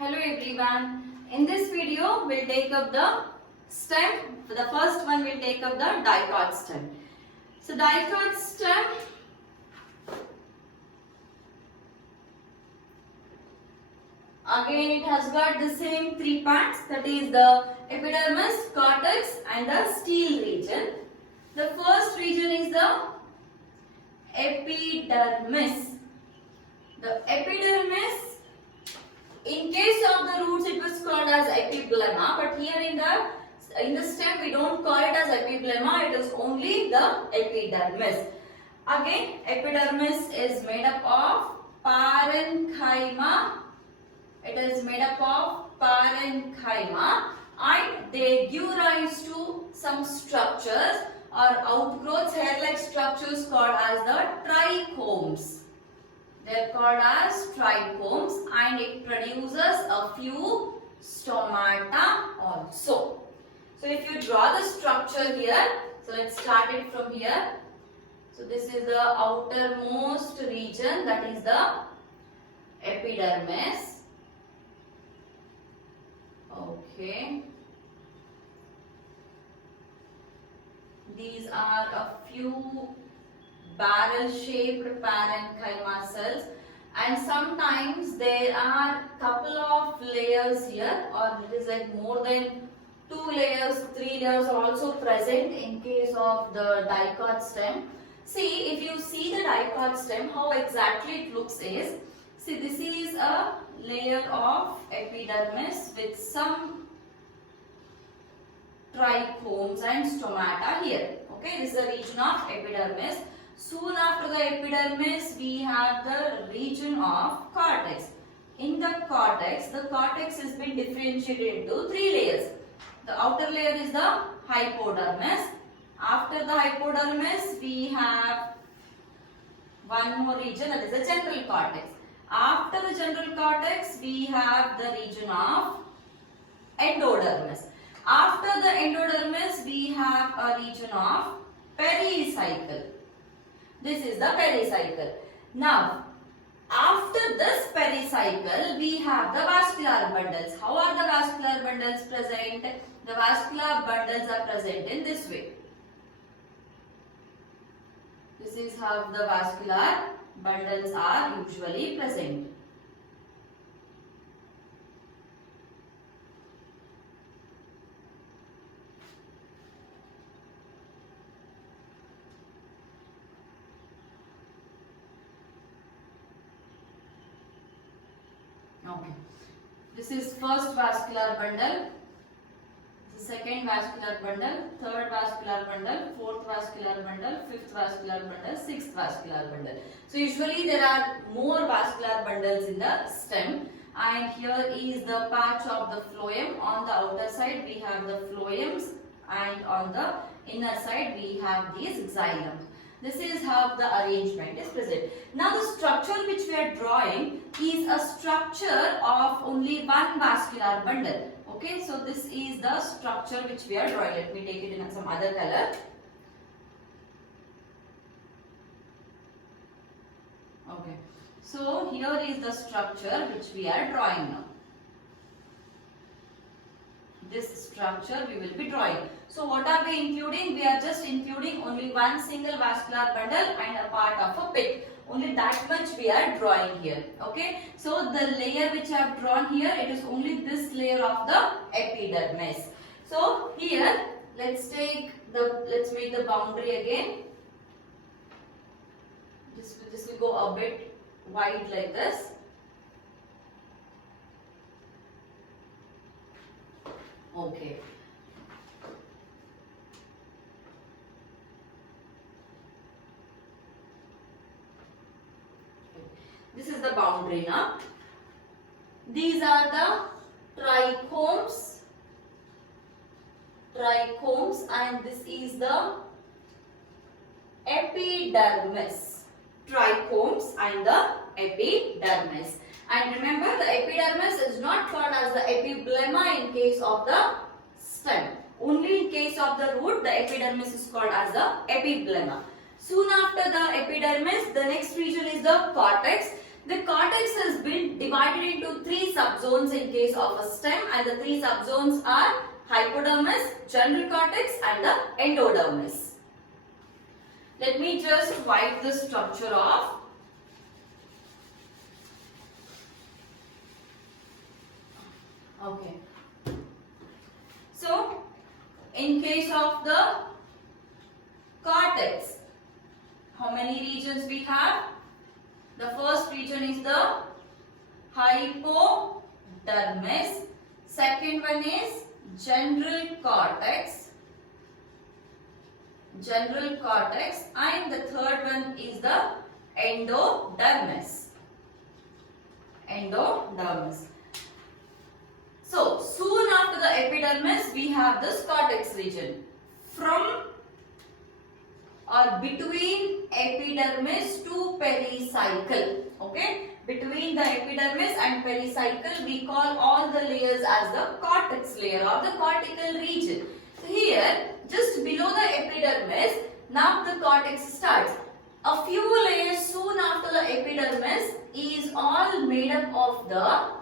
Hello everyone. In this video, we'll take up the stem. For the first one, we'll take up the dicot stem. So dicot stem, again it has got the same three parts, that is the epidermis, cortex and the stele region. The first region is the epidermis. The epidermis, in case of the roots it was called as epiblema, but here in the stem we don't call it as epiblema, it is only the epidermis. Again, epidermis is made up of parenchyma. It is made up of parenchyma and they give rise to some structures or outgrowths, hair-like structures called as the trichomes. They are called as trichomes and it produces a few stomata also. So if you draw the structure here, so let's start it from here. So this is the outermost region, that is the epidermis. Okay. These are a few barrel-shaped parenchyma cells, and sometimes there are couple of layers here, or it is like more than 2 layers, 3 layers are also present in case of the dicot stem. See, if you see the dicot stem, how exactly it looks is, see, this is a layer of epidermis with some trichomes and stomata here. Okay, this is the region of epidermis. Soon after the epidermis, we have the region of cortex. In the cortex has been differentiated into 3 layers. The outer layer is the hypodermis. After the hypodermis, we have one more region, that is the general cortex. After the general cortex, we have the region of endodermis. After the endodermis, we have a region of pericycle. This is the pericycle. Now, after this pericycle, we have the vascular bundles. How are the vascular bundles present? The vascular bundles are present in this way. This is how the vascular bundles are usually present. Okay. This is first vascular bundle, the second vascular bundle, third vascular bundle, fourth vascular bundle, fifth vascular bundle, sixth vascular bundle. So usually there are more vascular bundles in the stem, and here is the patch of the phloem. On the outer side we have the phloems and on the inner side we have these xylems. This is how the arrangement is present. Now the structure which we are drawing is a structure of only one vascular bundle. Okay, so this is the structure which we are drawing. Let me take it in some other color. Okay, so here is the structure which we are drawing now. This structure we will be drawing. So what are we including? We are just including only one single vascular bundle and a part of a pit. Only that much we are drawing here. Okay. So the layer which I have drawn here, it is only this layer of the epidermis. So here, let's make the boundary again. This will go a bit wide like this. Okay. This is the boundary now. These are the trichomes, and this is the epidermis. Trichomes and the epidermis. And remember, the epidermis is not called as the epiblema in case of the stem. Only in case of the root, the epidermis is called as the epiblema. Soon after the epidermis, the next region is the cortex. The cortex has been divided into 3 subzones in case of a stem, and the 3 subzones are hypodermis, general cortex and the endodermis. Let me just wipe the structure off. Okay. So, in case of the cortex, how many regions we have? The first region is the hypodermis, second one is general cortex, and the third one is the endodermis. So, soon after the epidermis, we have this cortex region. From or between epidermis to pericycle. Okay, between the epidermis and pericycle, we call all the layers as the cortex layer or the cortical region. So here, just below the epidermis, now the cortex starts. A few layers soon after the epidermis is all made up of the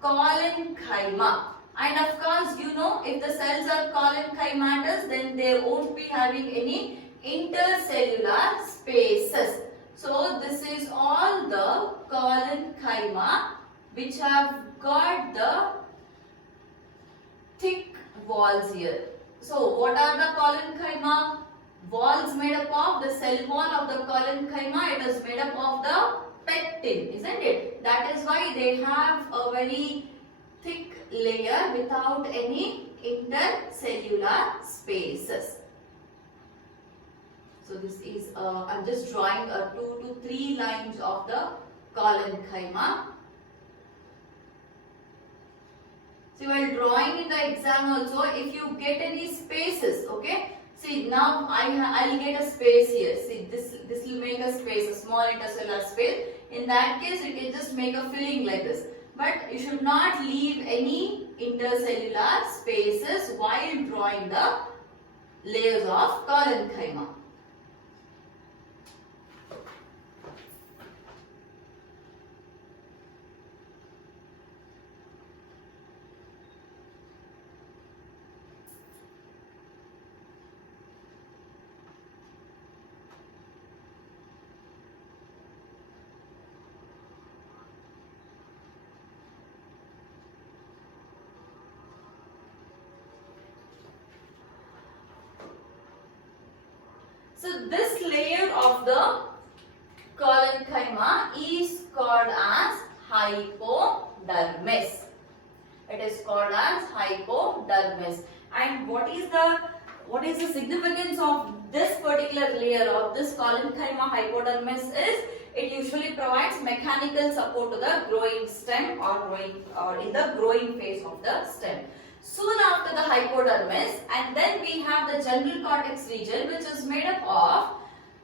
collenchyma. And of course, you know, if the cells are collenchymatous, then they won't be having any intercellular spaces. So this is all the collenchyma which have got the thick walls here. So what are the collenchyma? Walls made up of the cell wall of the collenchyma. It is made up of the pectin, isn't it? That is why they have a very thick layer without any intercellular spaces. So this is, I am just drawing 2 to 3 lines of the collenchyma. So while drawing in the exam also, if you get any spaces, okay. See, now I'll get a space here. See, this will make a space, a small intercellular space. In that case, you can just make a filling like this. But you should not leave any intercellular spaces while drawing the layers of collenchyma. So this layer of the collenchyma is called as hypodermis. It is called as hypodermis. And what is the significance of this particular layer of this collenchyma hypodermis is it usually provides mechanical support to the growing stem or in the growing phase of the stem. Soon after the hypodermis, and then we have the general cortex region, which is made up of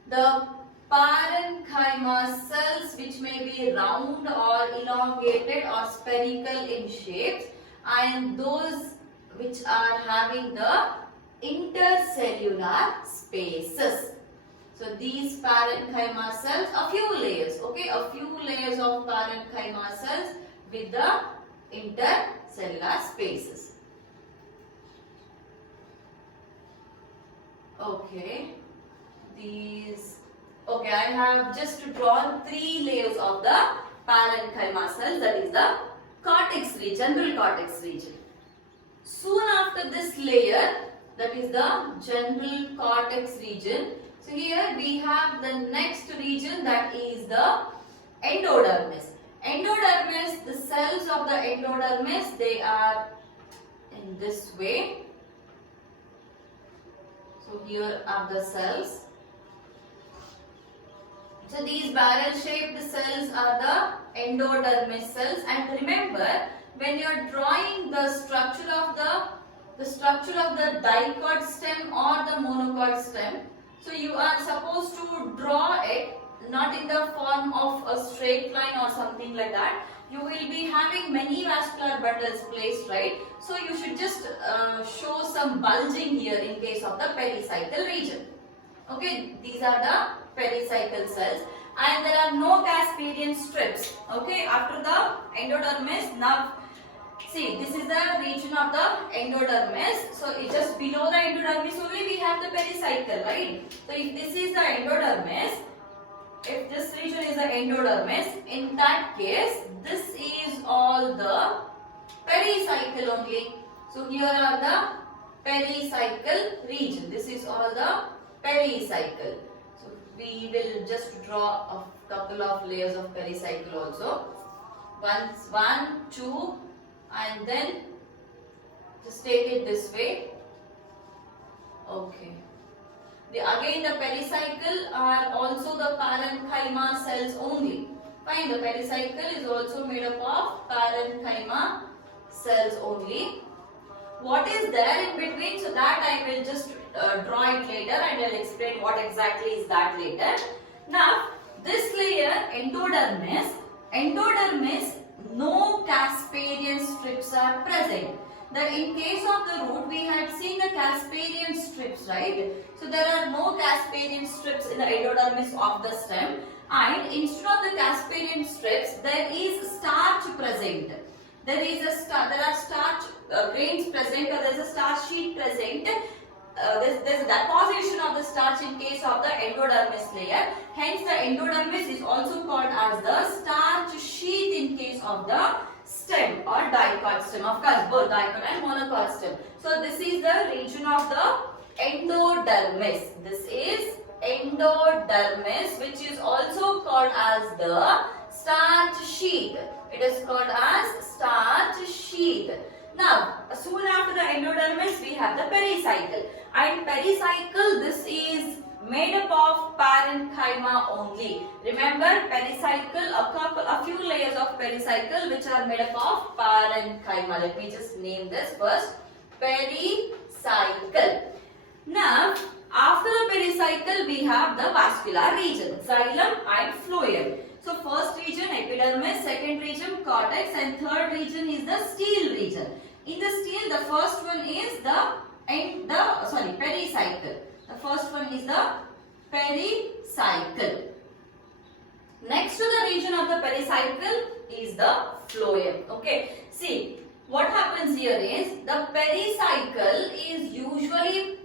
the parenchyma cells, which may be round or elongated or spherical in shapes, and those which are having the intercellular spaces. So these parenchyma cells, a few layers, okay, a few layers of parenchyma cells with the intercellular spaces. Okay, I have just drawn 3 layers of the parenchyma cells, that is the cortex region, general cortex region. Soon after this layer, that is the general cortex region. So here we have the next region, that is the endodermis. Endodermis, the cells of the endodermis, they are in this way. So here are the cells. So these barrel shaped cells are the endodermis cells, and remember when you are drawing the structure of the dicot stem or the monocot stem, so you are supposed to draw it not in the form of a straight line or something like that. You will be having many vascular bundles placed, right? So you should just show some bulging here in case of the pericycle region. Okay, these are the pericycle cells. and there are no Casparian strips. Okay, after the endodermis, now see, this is the region of the endodermis. So it just below the endodermis only we have the pericycle, right? So if this is the endodermis, if this region is the endodermis, in that case, this is all the pericycle only. So here are the pericycle region. This is all the pericycle. So we will just draw a couple of layers of pericycle also. One, two, and then just take it this way. Okay. Again the pericycle are also the parenchyma cells only. Fine, the pericycle is also made up of parenchyma cells only. What is there in between? So that I will just draw it later and I will explain what exactly is that later. Now this layer endodermis, no Casparian strips are present. In case of the root, we had seen the Casparian strips, right? So there are no Casparian strips in the endodermis of the stem, and instead of the Casparian strips, there is starch present. There are starch grains present, or there is a starch sheet present. There is a deposition of the starch in case of the endodermis layer. Hence, the endodermis is also called as the starch sheath in case of the stem or dicot stem. Of course, both dicot and monocot stem. So this is the region of the endodermis. This is endodermis, which is also called as the starch sheath. It is called as starch sheath. Now, soon after the endodermis, we have the pericycle. And pericycle, this is made up of parenchyma only. Remember, pericycle, a few layers of pericycle which are made up of parenchyma. Let me just name this first. Pericycle. Now, after the pericycle, we have the vascular region, xylem and phloem. So, first region epidermis, second region cortex, and third region is the stele region. In the stele, the first one is pericycle. The first one is the pericycle. Next to the region of the pericycle is the phloem. Okay. See, what happens here is the pericycle is usually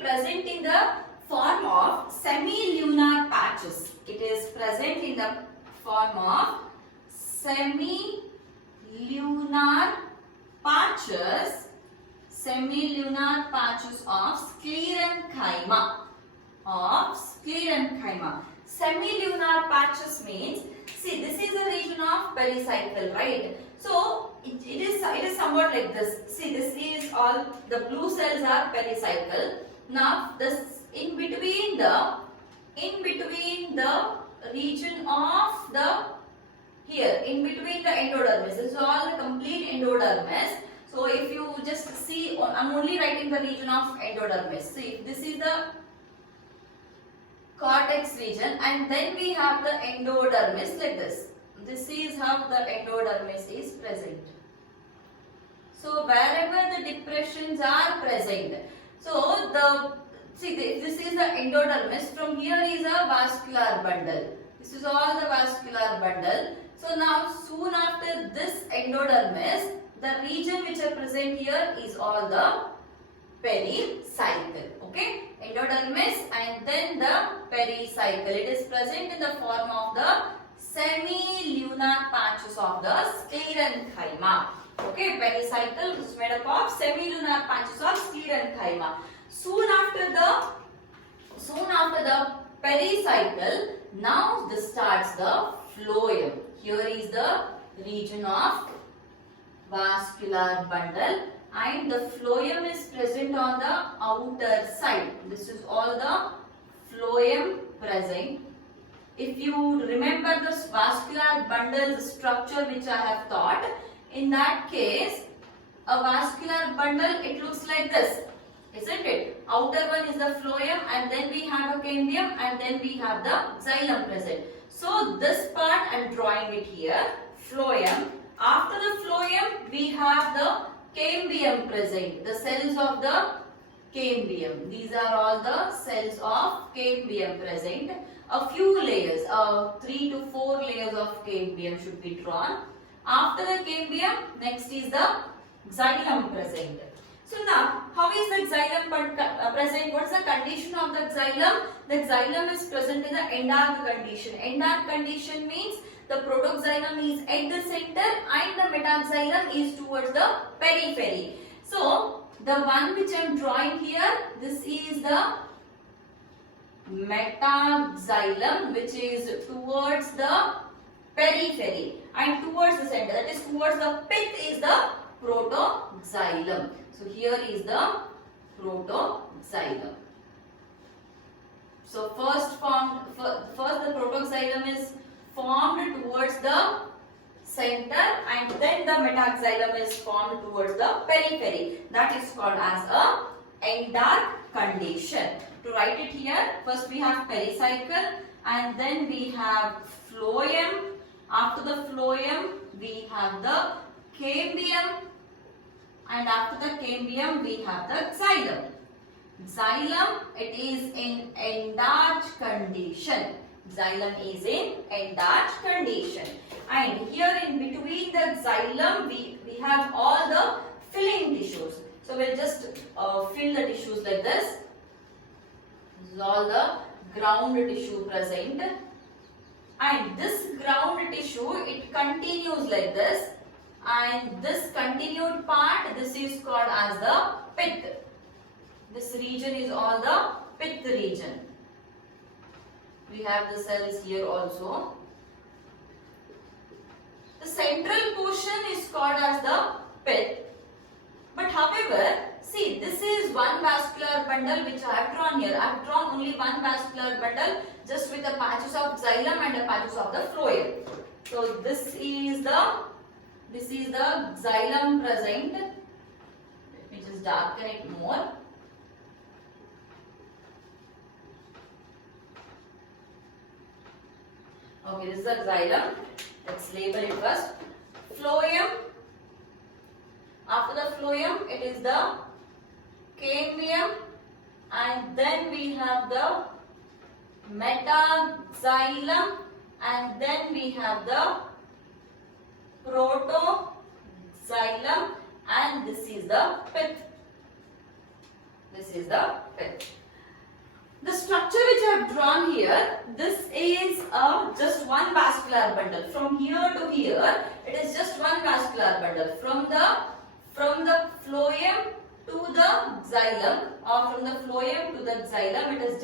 present in the form of semilunar patches. It is present in the form of semilunar patches of sclerenchyma. Semilunar patches means, see, this is the region of pericycle, right? So it is somewhat like this. See, this is all the blue cells are pericycle. Now this in between the region of the in between the endodermis. This is all the complete endodermis. So if you just see, I am only writing the region of endodermis. See, this is the cortex region, and then we have the endodermis like this. This is how the endodermis is present. So wherever the depressions are present, so this is the endodermis. From here is a vascular bundle. This is all the vascular bundle. So now soon after this endodermis, the region which are present here is all the pericycle. Okay, endodermis and then the pericycle. It is present in the form of the semilunar patches of the sclerenchyma. Okay, pericycle is made up of semilunar patches of sclerenchyma. Soon after the pericycle, now this starts the phloem. Here is the region of vascular bundle, and the phloem is present on the outer side. This is all the phloem present. If you remember this vascular bundle structure which I have taught, in that case, a vascular bundle, it looks like this, isn't it? Outer one is the phloem, and then we have a cambium, and then we have the xylem present. So this part I am drawing it here, phloem. After the phloem, we have the cambium present, the cells of the cambium. These are all the cells of cambium present. A few layers, 3 to 4 layers of cambium should be drawn. After the cambium, next is the xylem present. So now, how is the xylem present? What is the condition of the xylem? The xylem is present in the endark condition. Endark condition means the protoxylem is at the center and the metaxylem is towards the periphery. So, the one which I am drawing here, this is the metaxylem, which is towards the periphery, and towards the center, that is towards the pith, is the protoxylem. So here is the protoxylem. So first the protoxylem is formed towards the center, and then the metaxylem is formed towards the periphery. That is called as a endark condition. To write it here, first we have pericycle, and then we have phloem. After the phloem, we have the cambium, and after the cambium, we have the xylem. Xylem, it is in endarch condition. Xylem is in endarch condition. And here in between the xylem, we have all the filling tissues. So we'll just fill the tissues like this. This is all the ground tissue present. And this ground tissue, it continues like this. And this continued part, this is called as the pith. This region is all the pith region. We have the cells here also. The central portion is called as the pith. But however, see, this is one vascular bundle which I have drawn here. I have drawn only one vascular bundle just with the patches of xylem and the patches of the phloem. So this is the xylem present. Let me just darken it more. Okay, this is the xylem. Let's label it first. Phloem. After the phloem, it is the cambium, and then we have the metaxylem, and then we have the protoxylem, and this is the pith. This is the pith. The structure which I have drawn here, this is just one vascular bundle. From here to here, it is just one vascular bundle. From the phloem to the xylem, or from the phloem to the xylem, it is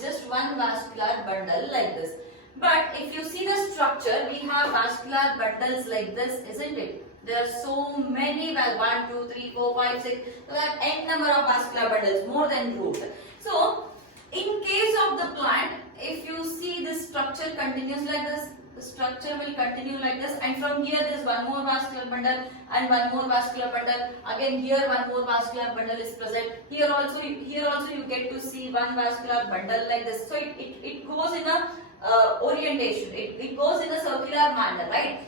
just one vascular bundle like this. But if you see the structure, we have vascular bundles like this, isn't it? There are so many, 1, 2, 3, 4, 5, 6. So we have n number of vascular bundles, more than root. So, in case of the plant, if you see this structure continues like this, the structure will continue like this, and from here there is one more vascular bundle and one more vascular bundle. Again here one more vascular bundle is present. Here also you get to see one vascular bundle like this. So it goes in a orientation. It goes in a circular manner, right?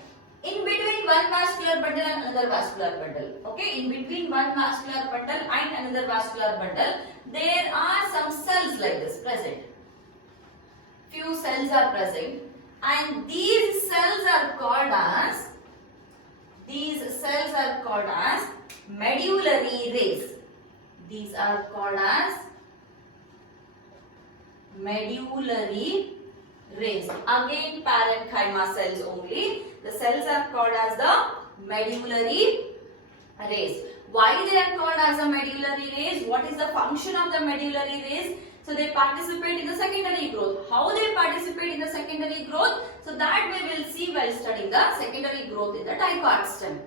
In between one vascular bundle and another vascular bundle. Okay, in between one vascular bundle and another vascular bundle, there are some cells like this present. Few cells are present, and these cells are called as medullary rays. These are called as medullary rays. Again, parenchyma cells only. The cells are called as the medullary rays. Why they are called as the medullary rays? What is the function of the medullary rays? So they participate in the secondary growth. How they participate in the secondary growth? So that we will see while studying the secondary growth in the dicot stem.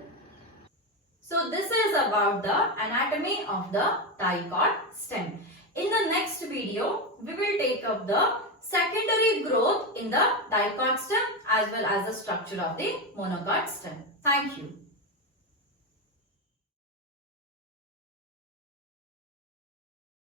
So this is about the anatomy of the dicot stem. In the next video, we will take up the secondary growth in the dicot stem as well as the structure of the monocot stem. Thank you.